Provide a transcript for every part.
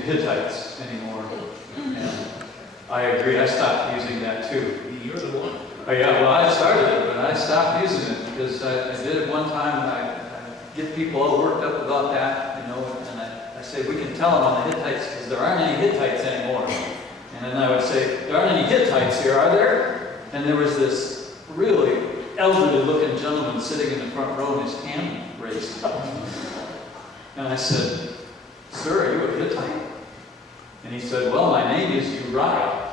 the Hittites anymore. And I agree, I stopped using that too. You're the one. Oh yeah, well I started it, but I stopped using it because I did it one time and I get people all worked up about that, and I say, we can tell them on the Hittites because there aren't any Hittites anymore. And then I would say, there aren't any Hittites here, are there? And there was this really elderly looking gentleman sitting in the front row and his hand raised up. And I said, sir, are you a Hittite? And he said, well, my name is Uriah.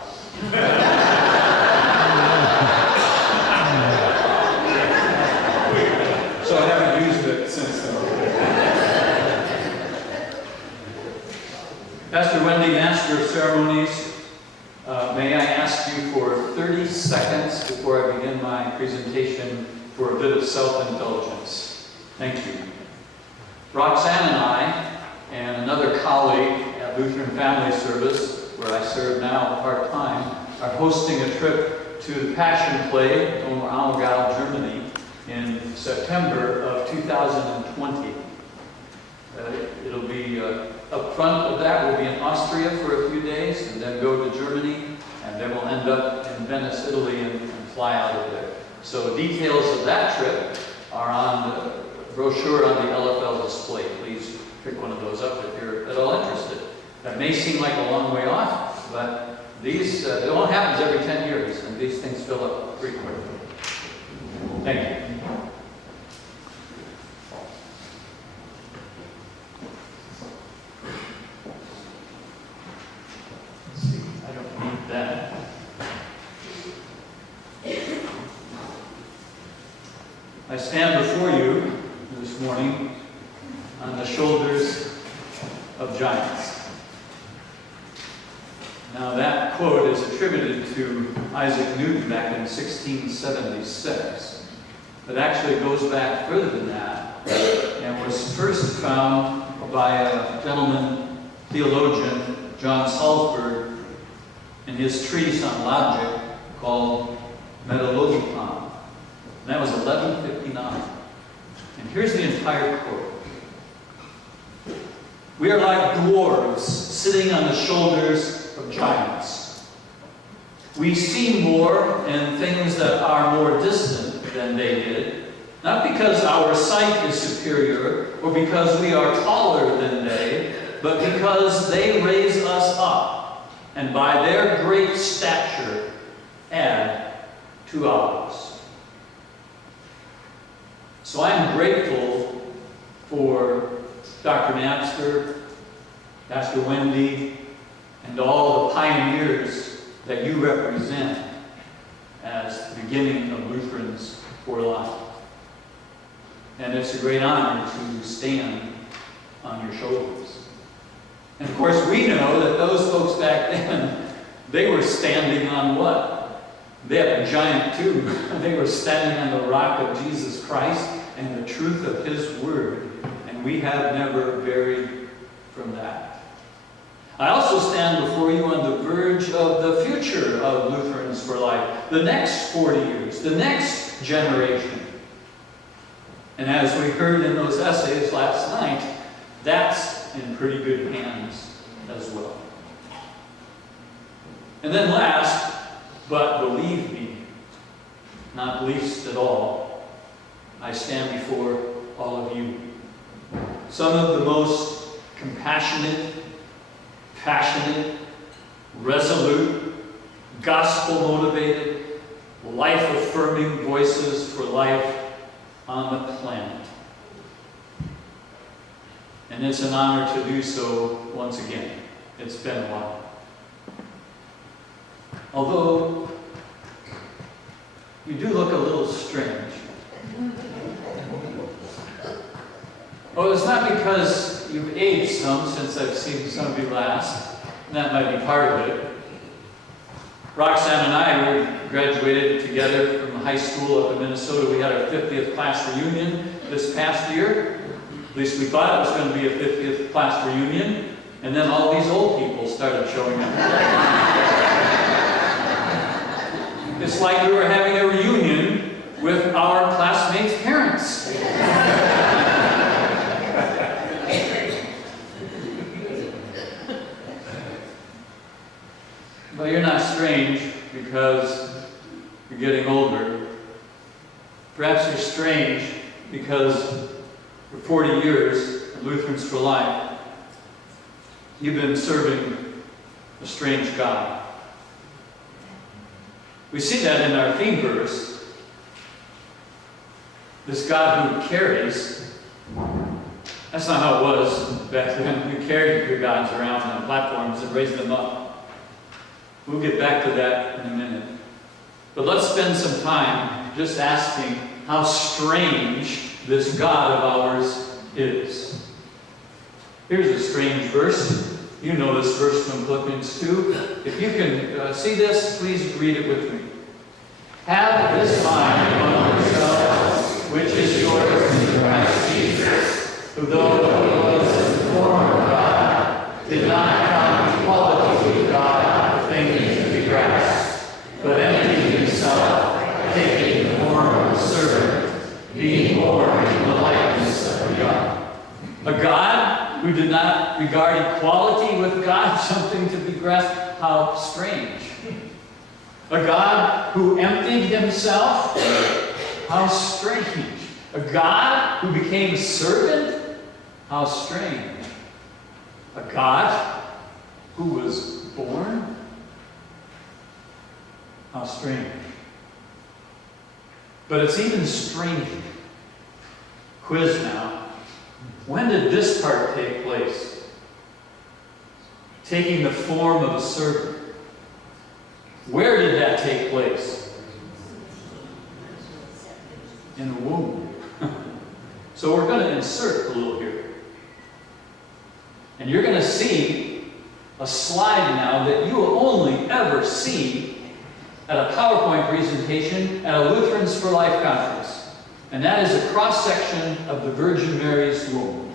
So I haven't used it since then. Pastor Wendy, Master of Ceremonies, may I ask you for 30 seconds before I begin my presentation for a bit of self-indulgence. Thank you. Roxanne and I, and another colleague at Lutheran Family Service, where I serve now part-time, are hosting a trip to the Passion Play in Aargau, Germany, in September of 2020. It'll be up front of that, we'll be in Austria for a few days, and then go to Germany, and then we'll end up in Venice, Italy, and fly out of there. So details of that trip are on the brochure on the LFL display. Please pick one of those up if you're at all interested. That may seem like a long way off, but these, it only happens every 10 years, and these things fill up pretty quickly. Thank you. Let's see, I don't need that. I stand before you this morning on the shoulders of giants. Now that quote is attributed to Isaac Newton back in 1676, but actually goes back further than that and was first found by a gentleman, theologian, John Salzburg, in his treatise on logic called Metalogikon. And that was 1159. And here's the entire quote. We are like dwarves sitting on the shoulders of giants. We see more and things that are more distant than they did, not because our sight is superior or because we are taller than they, but because they raise us up and by their great stature add to ours. So I'm grateful for Dr. Napster, Pastor Wendy, and all the pioneers that you represent as the beginning of Lutherans for Life. And it's a great honor to stand on your shoulders. And of course we know that those folks back then, they were standing on what? They had a giant too. They were standing on the rock of Jesus Christ and the truth of His Word. And we have never varied from that. I also stand before you on the verge of the future of Lutherans for Life, the next 40 years, the next generation. And as we heard in those essays last night, that's in pretty good hands as well. And then last, but believe me, not least at all, I stand before all of you. Some of the most compassionate, passionate, resolute, gospel-motivated, life-affirming voices for life on the planet. And it's an honor to do so once again. It's been a while. Although, you do look a little strange. Well, it's not because you've aged some since I've seen some of you last. That might be part of it. Roxanne and I graduated together from high school up in Minnesota. We had our 50th class reunion this past year. At least we thought it was going to be a 50th class reunion. And then all these old people started showing up. It's like we were having a reunion with our classmates' parents. Well, you're not strange because you're getting older. Perhaps you're strange because for 40 years at Lutherans for Life, you've been serving a strange God. We see that in our theme verse. This God who carries. That's not how it was back then. You carried your gods around on platforms and raised them up. We'll get back to that in a minute. But let's spend some time just asking how strange this God of ours is. Here's a strange verse. You know this verse from Philippians 2. If you can see this, please read it with me. Have this mind among yourselves, which is yours in Christ Jesus, who though he was in the form of God, did not count equality with God a thing to be grasped, but emptied himself, taking the form of a servant, being born in the likeness of God. A God who did not regard equality with God something to be grasped. How strange. A God who emptied himself. How strange. A God who became a servant. How strange. A God who was born. How strange. But it's even stranger. Quiz now. When did this part take place? Taking the form of a servant. Where did that take place? In the womb. So we're going to insert a little here. And you're going to see a slide now that you will only ever see at a PowerPoint presentation at a Lutherans for Life conference. And that is a cross-section of the Virgin Mary's womb.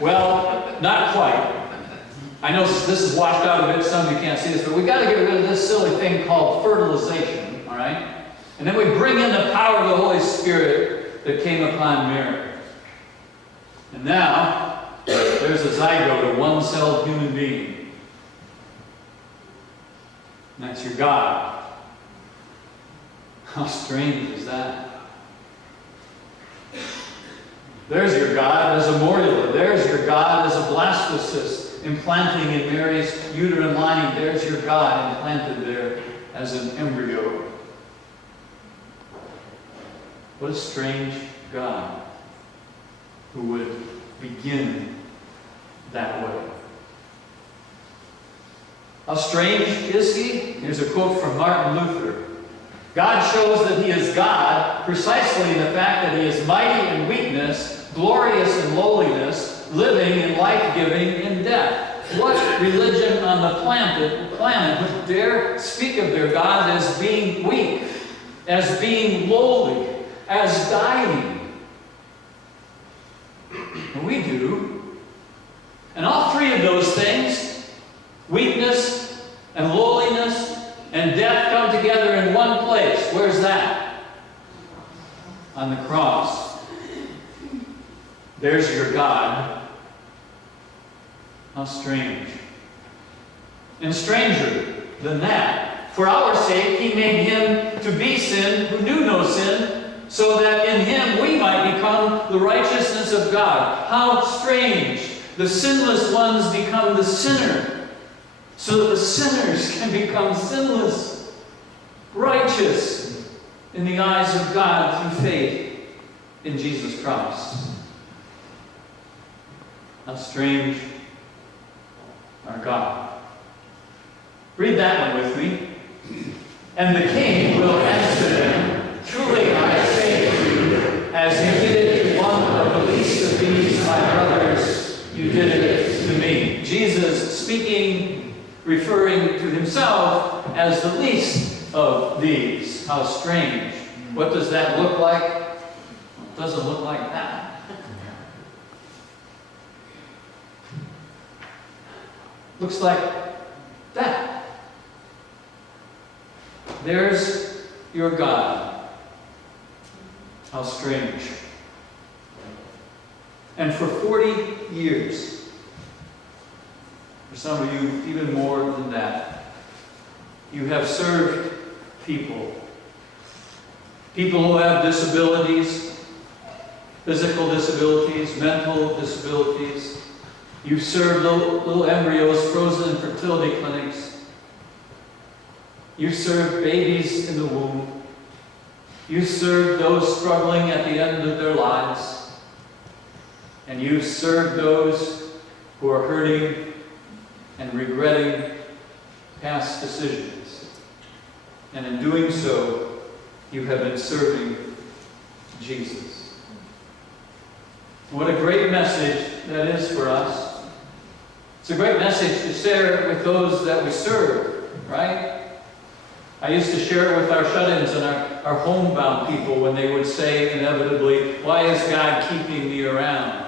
Well, not quite. I know this is washed out a bit, some of you can't see this, but we've got to get rid of this silly thing called fertilization, all right? And then we bring in the power of the Holy Spirit that came upon Mary. And now, there's a zygote, a one-celled human being. And that's your God. How strange is that? There's your God as a morula. There's your God as a blastocyst implanting in Mary's uterine lining. There's your God implanted there as an embryo. What a strange God who would begin that way. How strange is he? Here's a quote from Martin Luther. God shows that he is God precisely in the fact that he is mighty in weakness, glorious in lowliness, living in life-giving in death. What religion on the planet would dare speak of their God as being weak, as being lowly, as dying? And we do. And all three of those things, weakness and lowliness and death, come together in one place. Where's that? On the cross. There's your God. How strange. And stranger than that, for our sake he made him to be sin who knew no sin, so that in him we might become the righteousness of God. How strange. The sinless ones become the sinner, so that the sinners can become sinless, righteous in the eyes of God through faith in Jesus Christ. How strange our God. Read that one with me. And the king will answer them, truly I say to you, as you did it to one of the least of these my brothers, you did it to me. Jesus speaking, referring to himself as the least of these. How strange. What does that look like? It doesn't look like that. Looks like that. There's your God. How strange. And for 40 years, For some of you, even more than that. You have served people. People who have disabilities, physical disabilities, mental disabilities. You've served little embryos frozen in fertility clinics. You've served babies in the womb. You've served those struggling at the end of their lives. And you've served those who are hurting and regretting past decisions. And in doing so, you have been serving Jesus. What a great message that is for us. It's a great message to share with those that we serve, right? I used to share it with our shut-ins and our homebound people when they would say inevitably, "Why is God keeping me around?"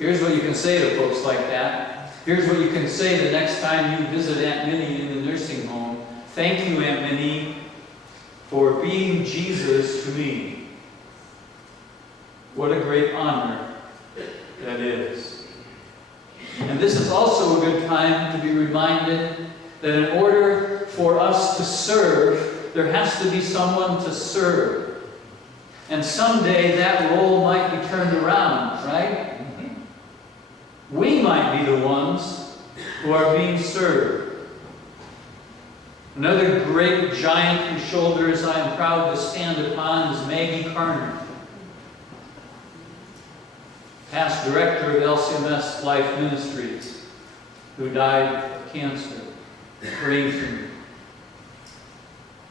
Here's what you can say to folks like that. Here's what you can say the next time you visit Aunt Minnie in the nursing home. "Thank you, Aunt Minnie, for being Jesus to me." What a great honor that is. And this is also a good time to be reminded that in order for us to serve, there has to be someone to serve. And someday that role might be turned around, right? We might be the ones who are being served. Another great giant whose shoulders I am proud to stand upon is Maggie Carner, past director of LCMS Life Ministries, who died of cancer, brain tumor.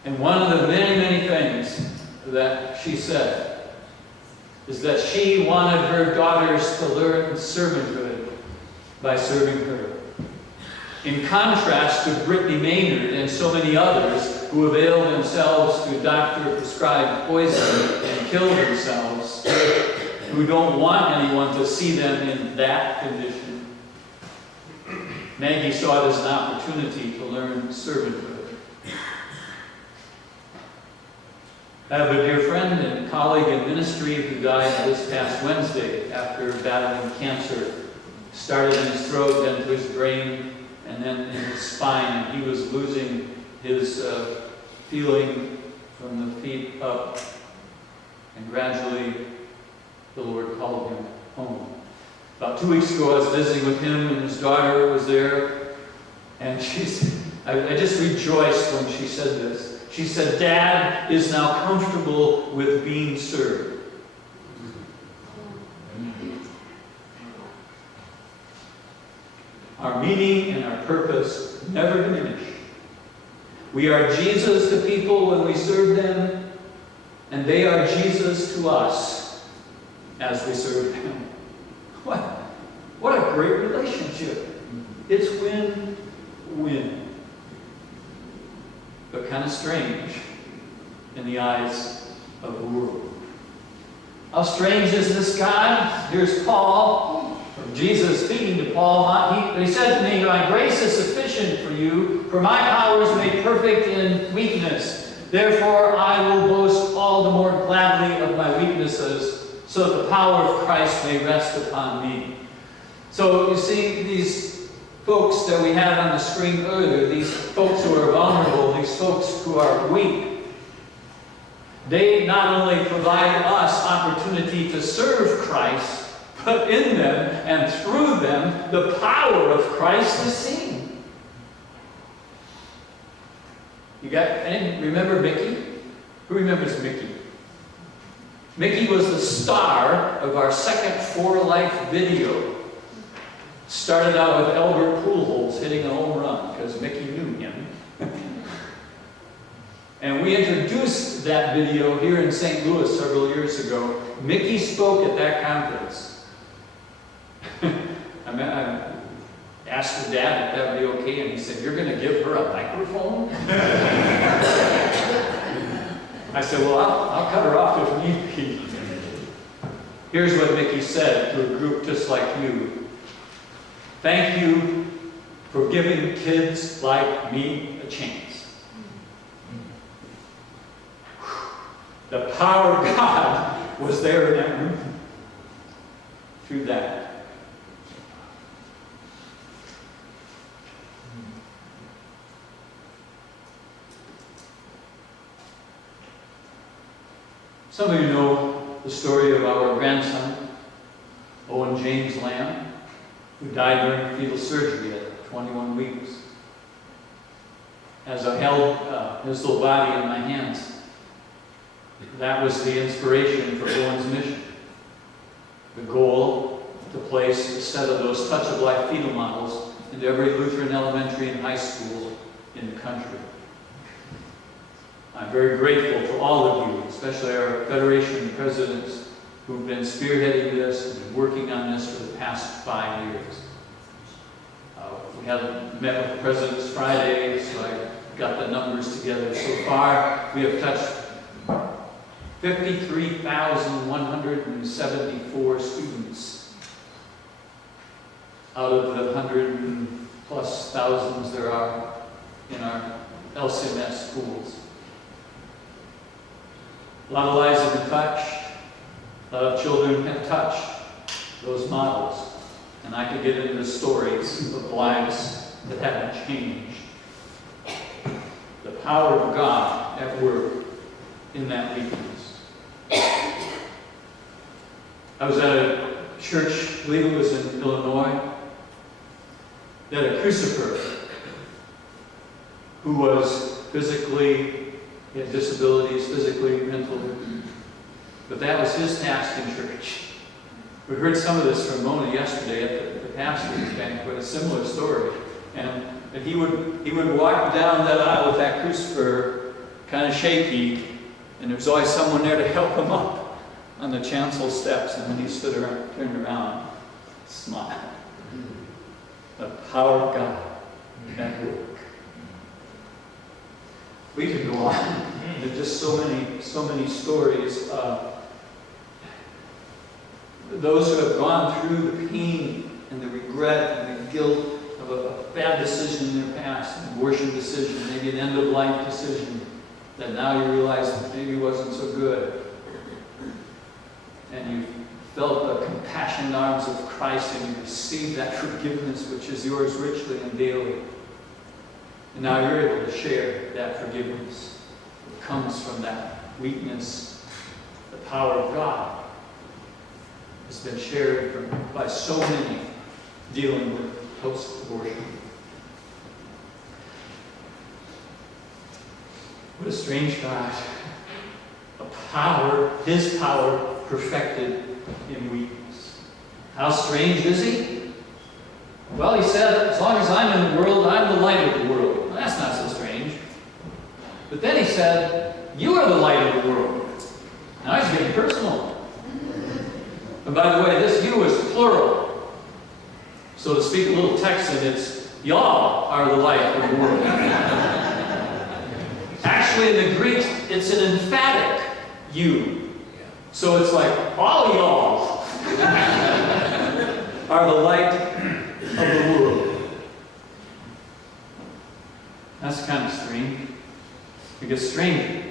And one of the many, many things that she said is that she wanted her daughters to learn servanthood by serving her. In contrast to Brittany Maynard and so many others who avail themselves to doctor-prescribed poison and kill themselves, who don't want anyone to see them in that condition, Maggie saw it as an opportunity to learn servanthood. I have a dear friend and colleague in ministry who died this past Wednesday after battling cancer. Started in his throat, then to his brain, and then in his spine. And he was losing his feeling from the feet up. And gradually, the Lord called him home. About 2 weeks ago, I was visiting with him, and his daughter was there. And I just rejoiced when she said this. She said, "Dad is now comfortable with being served." Our meaning and our purpose never diminish. We are Jesus to people when we serve them, and they are Jesus to us as we serve them. What a great relationship. It's win-win. But kind of strange in the eyes of the world. How strange is this God? Here's Paul, or Jesus speaking to Paul. He said to me, "My grace is sufficient for you, for my power is made perfect in weakness. Therefore I will boast all the more gladly of my weaknesses, so that the power of Christ may rest upon me." So you see, these folks that we had on the screen earlier, these folks who are vulnerable, these folks who are weak, they not only provide us opportunity to serve Christ, but in them and through them, the power of Christ is seen. Remember Mickey? Who remembers Mickey? Mickey was the star of our second For Life video. Started out with Albert Pujols hitting a home run because Mickey knew him. And we introduced that video here in St. Louis several years ago. Mickey spoke at that conference. I asked her dad if that would be okay, and he said, "You're going to give her a microphone?" I said, "Well, I'll cut her off if need be." Here's what Mickey said to a group just like you. "Thank you for giving kids like me a chance." The power of God was there in that room through that. Some of you know the story of our grandson, Owen James Lamb, who died during fetal surgery at 21 weeks. As I held his little body in my hands, that was the inspiration for Owen's mission. The goal to place a set of those Touch of Life fetal models into every Lutheran elementary and high school in the country. I'm very grateful to all of you, especially our Federation presidents who've been spearheading this and working on this for the past 5 years. We haven't met with the presidents Friday, so I got the numbers together. So far, we have touched 53,174 students out of the 100+ thousands there are in our LCMS schools. A lot of lives have been touched. A lot of children have touched those models. And I could get into stories of lives that haven't changed. The power of God at work in that weakness. I was at a church, I believe it was in Illinois, that a crucifer who was physically, he had disabilities, physically, mentally, but that was his task in church. We heard some of this from Mona yesterday at the pastor's banquet, a similar story. And he would walk down that aisle with that crucifer, kind of shaky, and there was always someone there to help him up on the chancel steps. And when he stood around, turned around, smiled. The power of God at work. We could go on. There's just so many stories. Those who have gone through the pain and the regret and the guilt of a bad decision in their past, an abortion decision, maybe an end-of-life decision, that now you realize that maybe wasn't so good. And you felt the compassionate arms of Christ and you received that forgiveness which is yours richly and daily. And now you're able to share that forgiveness that comes from that weakness. The power of God has been shared by so many dealing with post-abortion. What a strange God. A power, his power perfected in weakness. How strange is he? Well, he said, as long as I'm in the world, I'm the light of the world. Well, that's not so strange. But then he said, you are the light of the world. Now he's getting personal. And by the way, this you is plural. So to speak a little Texan, it's y'all are the light of the world. Actually, in the Greek, it's an emphatic you. So it's like, all y'all are the light of the world. That's kind of strange. It gets stranger.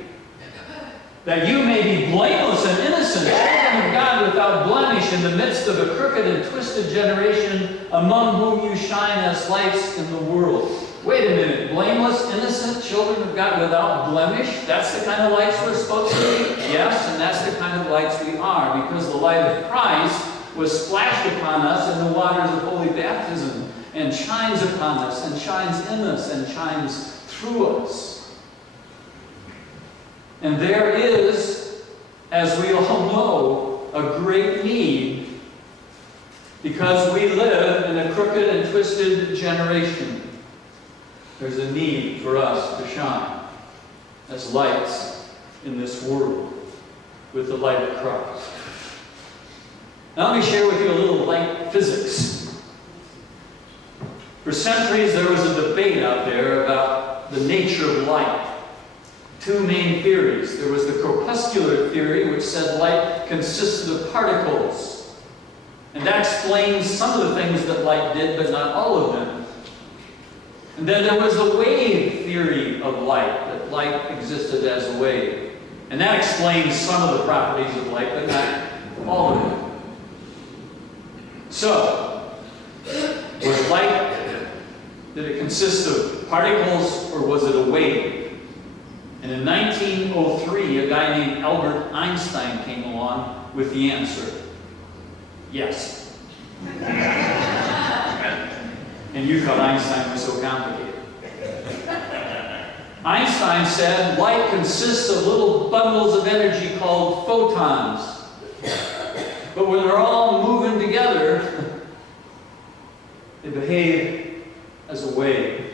That you may be blameless and innocent, children of God without blemish in the midst of a crooked and twisted generation, among whom you shine as lights in the world. Wait a minute, blameless, innocent, children of God without blemish? That's the kind of lights we're supposed to be? Yes, and that's the kind of lights we are, because the light of Christ was splashed upon us in the waters of holy baptism, and shines upon us, and shines in us, and shines through us. And there is, as we all know, a great need, because we live in a crooked and twisted generation. There's a need for us to shine as lights in this world with the light of Christ. Now let me share with you a little light physics. For centuries there was a debate out there about the nature of light. Two main theories. There was the corpuscular theory, which said light consisted of particles. And that explains some of the things that light did, but not all of them. And then there was the wave theory of light, that light existed as a wave. And that explains some of the properties of light, but not all of them. So, was light, did it consist of particles, or was it a wave? And And in 1903, a guy named Albert Einstein came along with the answer. Yes. And you thought Einstein was so complicated. Einstein said light consists of little bundles of energy called photons. But when they're all moving together, they behave as a wave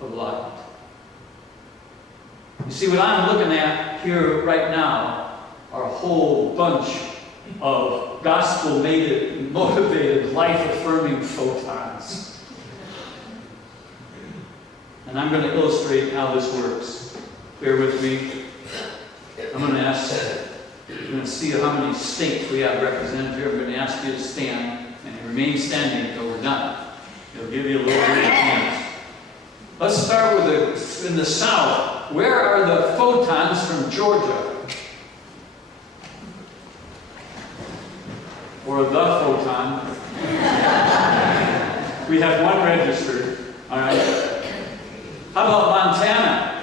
of light. You see, what I'm looking at here right now are a whole bunch of gospel-motivated, life-affirming photons. And I'm going to illustrate how this works. Bear with me. I'm going to see how many states we have represented here. I'm going to ask you to stand and remain standing until we're done. It'll give you a little bit of chance. Let's start with in the south. Where are the photons from Georgia? Or the photon? We have one registered. All right. How about Montana?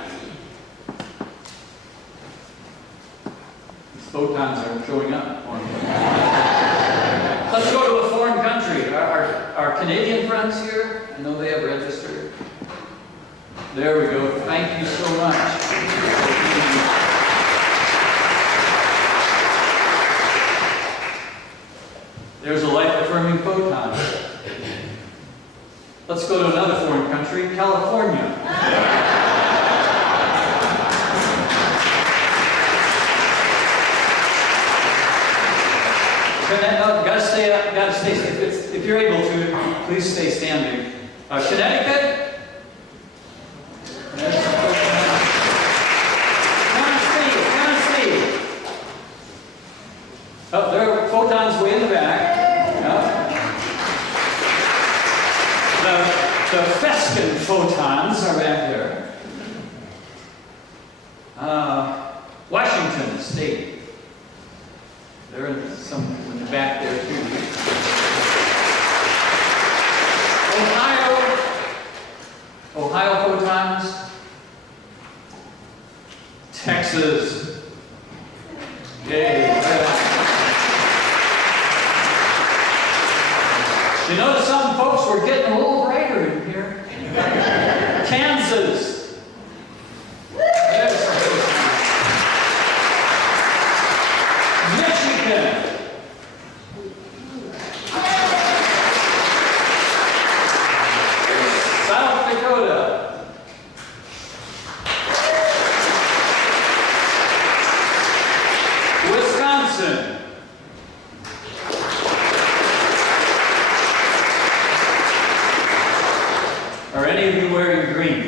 These photons aren't showing up. Let's go to a foreign country. Our Canadian friends here, I know they have registered. There we go. Thank you so much. There's a life-affirming photon. Let's go to another foreign country, California. Gotta stay. If you're able to, please stay standing. Connecticut. Tennessee. Oh, there are photons way in the back. Yeah. The Feskin photons are back there. Washington State. They're in the back there too. Ohio photons. Texas. Yay. You notice some folks were getting a little brighter in here. Kansas. There's some photons. Michigan. South Dakota. Wisconsin. Are any of you wearing green?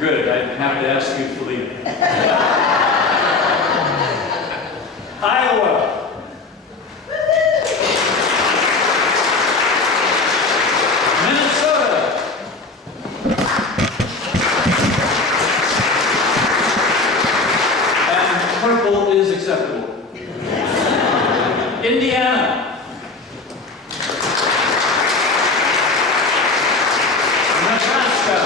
Good, I'd have to ask you to leave. Iowa. Minnesota. And purple is acceptable. Indiana. Nebraska.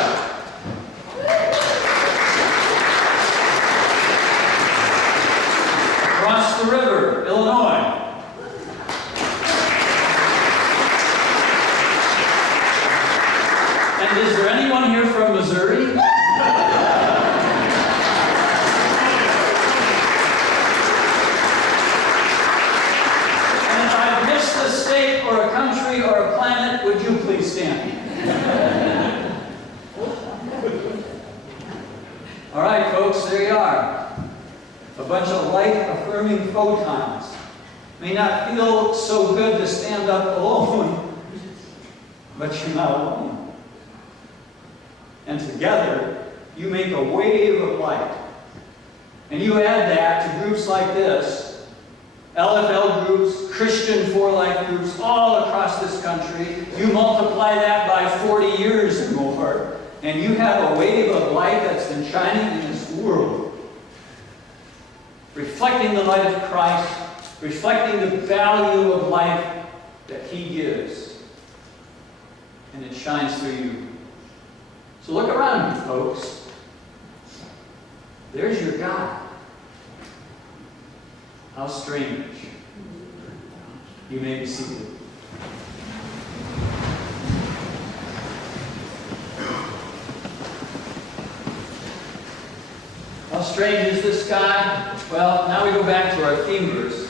Across the river, Illinois. And is there anyone here from Missouri? And if I've missed a state or a country or a planet, would you please stand? All right, folks, there you are. A bunch of life-affirming photons. May not feel so good to stand up alone, but you're not alone. And together, you make a wave of light. And you add that to groups like this, LFL groups, Christian For Life groups, all across this country. You multiply that by 40 years or more, and you have a wave of light that's been shining in this world, reflecting the light of Christ, reflecting the value of life that He gives. And it shines through you. So look around you, folks. There's your God. How strange. You may be seated. How strange is this God? Well, now we go back to our theme verse.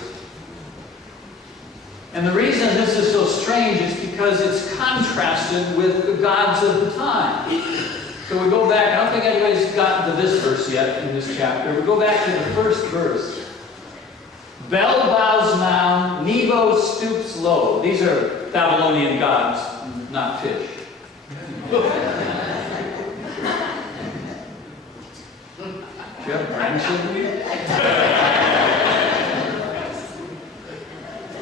And the reason this is so strange is because it's contrasted with the gods of the time. So we go back, I don't think anybody's gotten to this verse yet in this chapter. We go back to the first verse. Bel bows down, Nebo stoops low. These are Babylonian gods, not fish. Do you have grandchildren?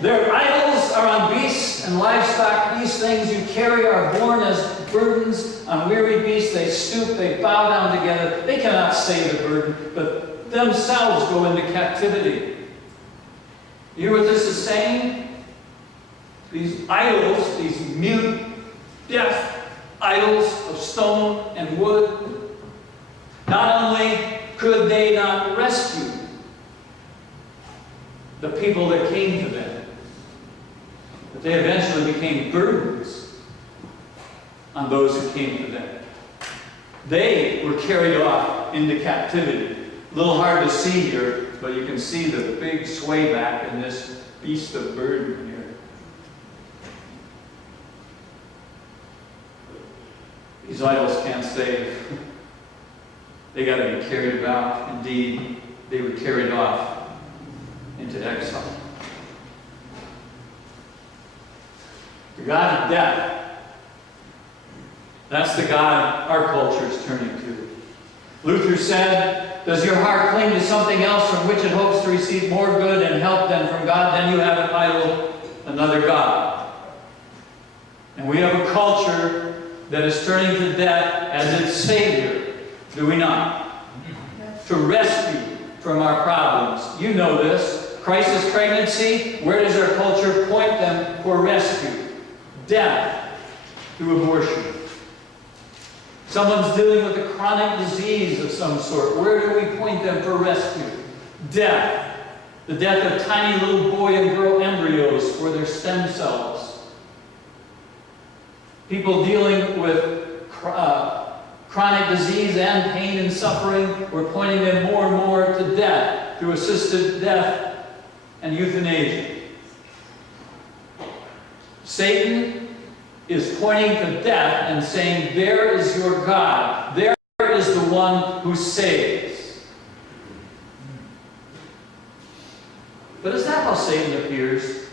Their idols are on beasts and livestock. These things you carry are borne as burdens on weary beasts. They stoop, they bow down together. They cannot say the burden, but themselves go into captivity. You hear what this is saying? These idols, these mute, deaf idols of stone and wood, not only could they not rescue the people that came to them, but they eventually became burdens on those who came to them. They were carried off into captivity. A little hard to see here, but you can see the big sway back in this beast of burden here. These idols can't save. They got to be carried about. Indeed, they were carried off into exile. The God of death. That's the God our culture is turning to. Luther said, does your heart cling to something else from which it hopes to receive more good and help than from God? Then you have an idol, another God. And we have a culture that is turning to death as its Savior. Do we not? To rescue from our problems. You know this. Crisis pregnancy, where does our culture point them for rescue? Death through abortion. Someone's dealing with a chronic disease of some sort. Where do we point them for rescue? Death. The death of tiny little boy and girl embryos for their stem cells. People dealing with chronic disease and pain and suffering, we're pointing them more and more to death through assisted death and euthanasia. Satan is pointing to death and saying, there is your God. There is the one who saves. But is that how Satan appears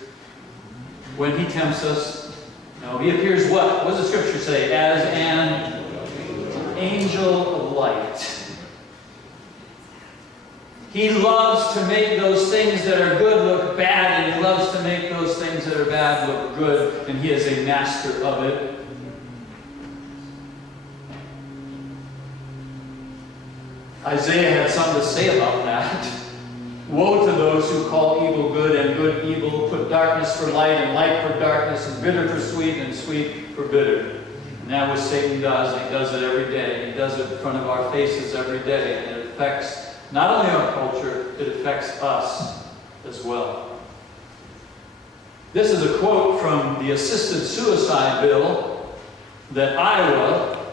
when he tempts us? No, he appears what? What does the Scripture say? As an angel of light. He loves to make those things that are good look bad, and he loves to make those things that are bad look good, and he is a master of it. Isaiah had something to say about that. Woe to those who call evil good and good evil, put darkness for light and light for darkness, and bitter for sweet and sweet for bitter. And that's what Satan does, and he does it every day. He does it in front of our faces every day, and it affects not only our culture, it affects us as well. This is a quote from the assisted suicide bill that Iowa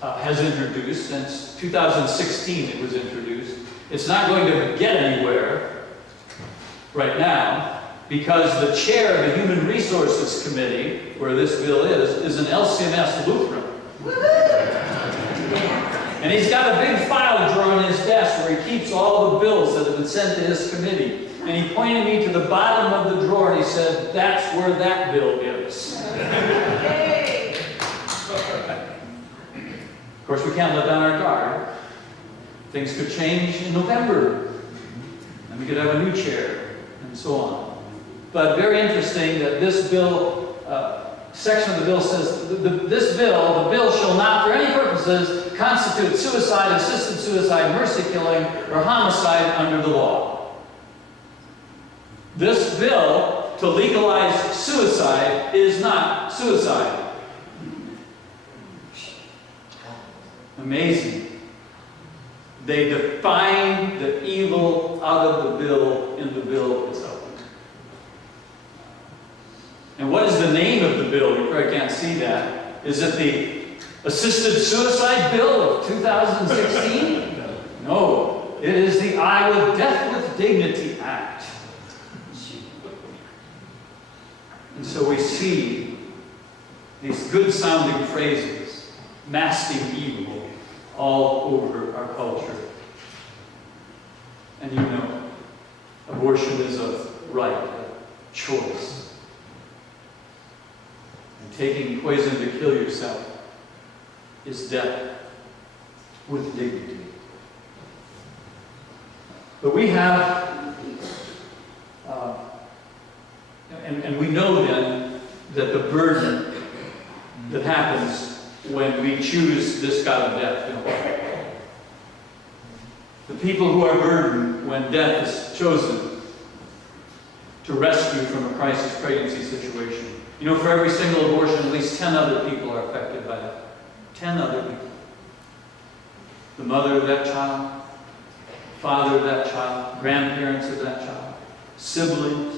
has introduced. Since 2016 it was introduced. It's not going to get anywhere right now because the chair of the Human Resources Committee, where this bill is an LCMS Lutheran. And he's got a big file drawer on his desk where he keeps all the bills that have been sent to his committee. And he pointed me to the bottom of the drawer and he said, that's where that bill is. Of course, we can't let down our guard. Things could change in November. And we could have a new chair, and so on. But very interesting that this bill, section of the bill says, the bill shall not, for any purposes, constitute suicide, assisted suicide, mercy killing, or homicide under the law. This bill to legalize suicide is not suicide. Amazing. They define the evil out of the bill in the bill itself. And what is the name of the bill? You probably can't see that. Is it the Assisted Suicide Bill of 2016? No. It is the Iowa Death with Dignity Act. And so we see these good-sounding phrases masking evil all over our culture. And you know, abortion is a right, a choice. And taking poison to kill yourself is death with dignity. But we have, and we know then that the burden that happens when we choose this God of death. The people who are burdened when death is chosen to rescue from a crisis pregnancy situation. You know, for every single abortion, at least 10 other people are affected by that. 10 other people. The mother of that child, father of that child, grandparents of that child, siblings.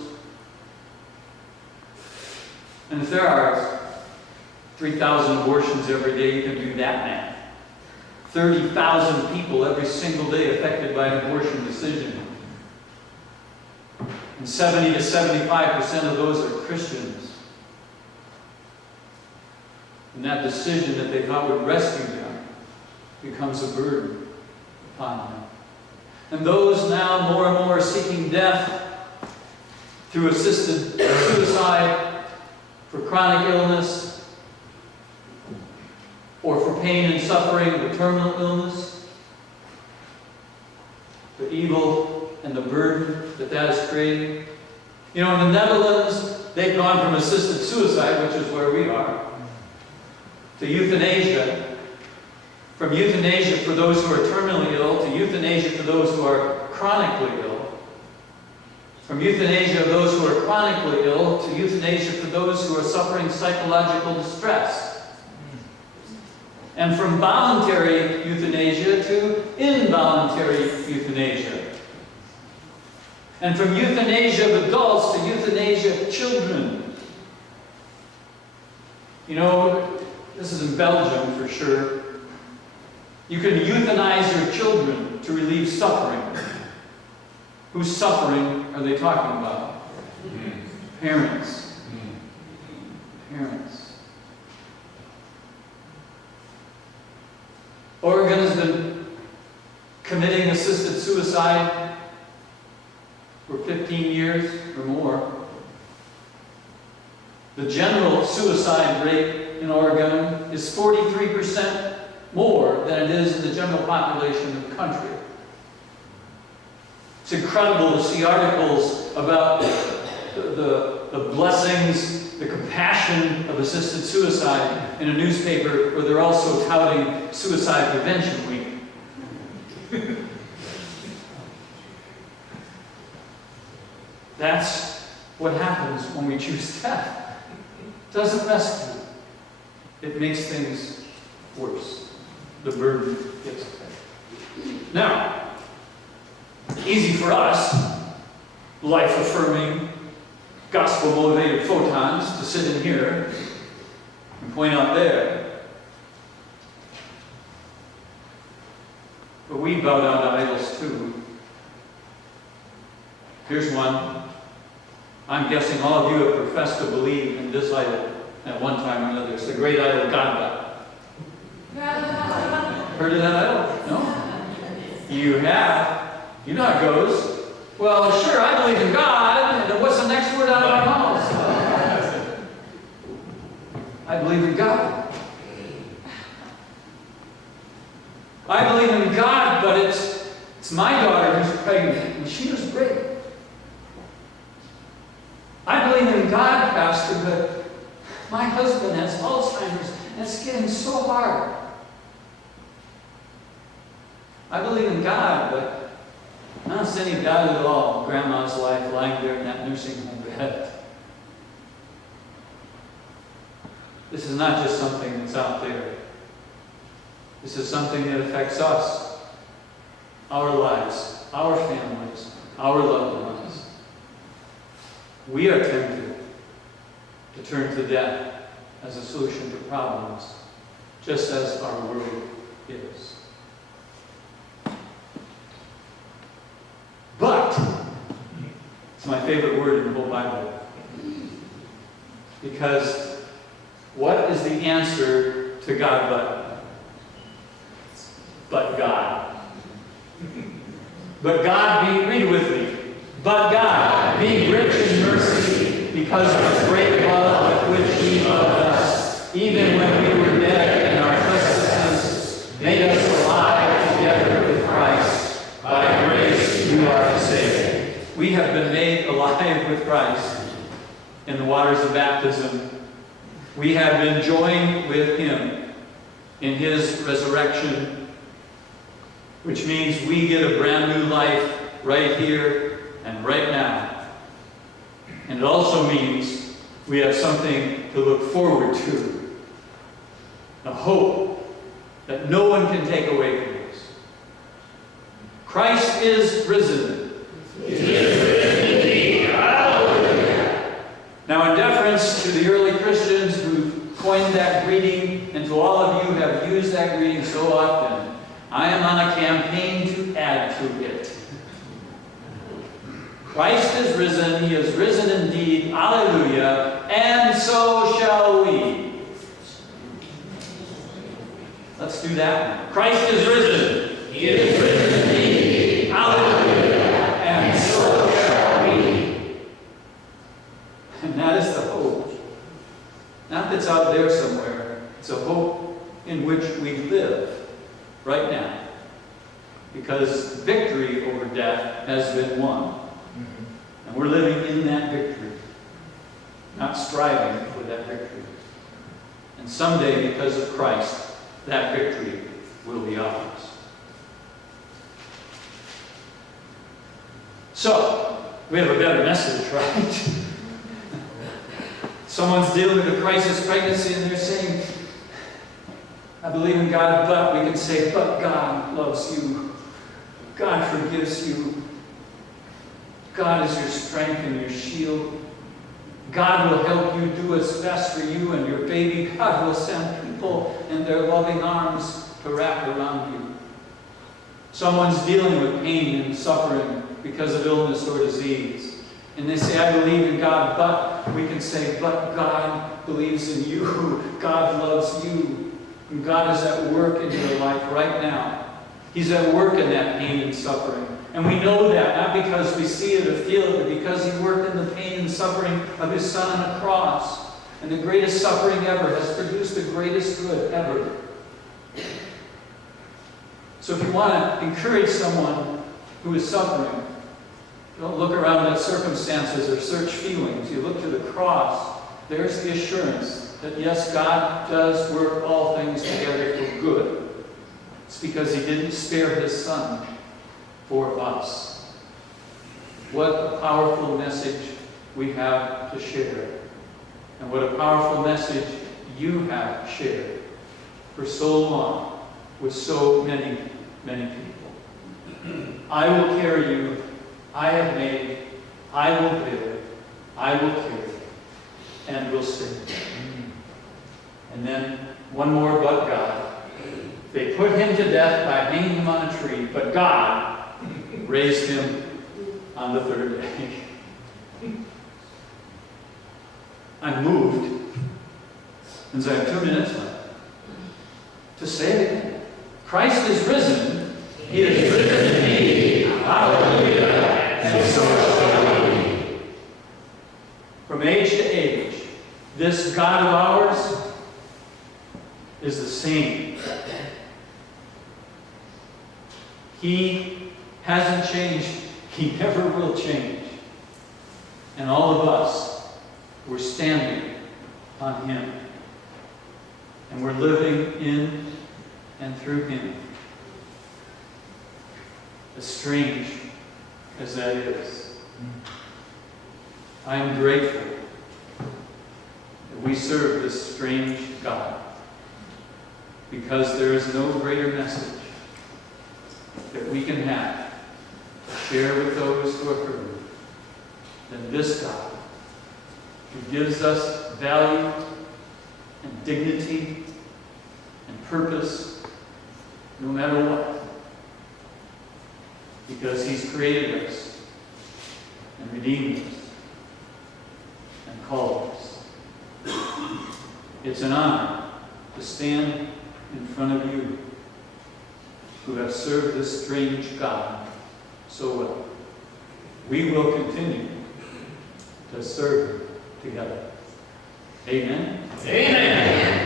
And if there are 3,000 abortions every day, you can do that math. 30,000 people every single day affected by an abortion decision. And 70 to 75% of those are Christians. And that decision that they thought would rescue them becomes a burden upon them. And those now more and more seeking death through assisted suicide, for chronic illness, or for pain and suffering of terminal illness, the evil and the burden that that is creating. You know, in the Netherlands, they've gone from assisted suicide, which is where we are, to euthanasia, from euthanasia for those who are terminally ill to euthanasia for those who are chronically ill, from euthanasia of those who are chronically ill to euthanasia for those who are suffering psychological distress, and from voluntary euthanasia to involuntary euthanasia, and from euthanasia of adults to euthanasia of children. You know, this is in Belgium for sure. You can euthanize your children to relieve suffering. Whose suffering are they talking about? Parents. Parents. Oregon has been committing assisted suicide for 15 years or more. The general suicide rate in Oregon is 43% more than it is in the general population of the country. It's incredible to see articles about the blessings, the compassion of assisted suicide in a newspaper where they're also touting Suicide Prevention Week. That's what happens when we choose death. It doesn't rescue. It makes things worse. The burden gets heavy. Now, easy for us, life-affirming, gospel-motivated photons, to sit in here and point out there. But we bow down to idols too. Here's one. I'm guessing all of you have professed to believe in this idol at one time or another. It's the great idol Ganda. Heard of that idol? No? You have. You know how it goes. Well, sure, I believe in God, and what's the next word out of my mouth? I believe in God. I believe in God, but it's my daughter who's pregnant, and she was great. I believe in God, Pastor, but my husband has Alzheimer's, and it's getting so hard. I believe in God, but I don't see any doubt at all in Grandma's life lying there in that nursing home bed. This is not just something that's out there. This is something that affects us, our lives, our families, our loved ones. We are tempted to turn to death as a solution to problems, just as our world is. But, it's my favorite word in the whole Bible. Because what is the answer to God but God? But God, read it with me. But God, being rich in mercy, because of His great love with which He loved us, even when we were dead in our trespasses, made us alive together with Christ. By grace you are saved. We have been made alive with Christ in the waters of baptism. We have been joined with Him in His resurrection, which means we get a brand new life right here and right now. And it also means we have something to look forward to, a hope that no one can take away from us. Christ is risen. He is risen indeed. Hallelujah. Now, in deference to the early Christians who coined that greeting, and to all of you who have used that greeting so often, I am on a campaign to add to it. Christ is risen, He is risen indeed, hallelujah, and so shall we. Let's do that. Christ is risen. He is risen indeed. Hallelujah, and so shall we. And that is the hope. Not that's out there somewhere. It's a hope in which we live right now. Because victory over death has been won. And we're living in that victory, not striving for that victory. And someday, because of Christ, that victory will be ours. So, we have a better message, right? Someone's dealing with a crisis pregnancy and they're saying, I believe in God, but we can say, but God loves you. God forgives you. God is your strength and your shield. God will help you do what's best for you and your baby. God will send people in their loving arms to wrap around you. Someone's dealing with pain and suffering because of illness or disease. And they say, I believe in God, but we can say, but God believes in you. God loves you. And God is at work in your life right now. He's at work in that pain and suffering. And we know that, not because we see it or feel it, but because He worked in the pain and suffering of His Son on the cross. And the greatest suffering ever has produced the greatest good ever. So if you want to encourage someone who is suffering, don't look around at circumstances or search feelings. You look to the cross. There's the assurance that yes, God does work all things together for good. It's because He didn't spare His Son for us. What a powerful message we have to share. And what a powerful message you have shared for so long with so many, many people. I will carry you. I have made. I will build. I will carry. And will save. And then one more, but God. They put Him to death by hanging Him on a tree, but God raised Him on the third day. I'm moved, and I have 2 minutes left, to say it again. Christ is risen. He is risen indeed. Hallelujah. And so shall we. From age to age, this God of ours is the same. He hasn't changed. He never will change. And all of us, we're standing on Him. And we're living in and through Him. As strange as that is, I am grateful that we serve this strange God. because there is no greater message that we can have to share with those who are hurting than this God, who gives us value and dignity and purpose no matter what, because He's created us and redeemed us and called us. It's an honor to stand in front of you who have served this strange God so well. We will continue to serve Him together. Amen. Amen.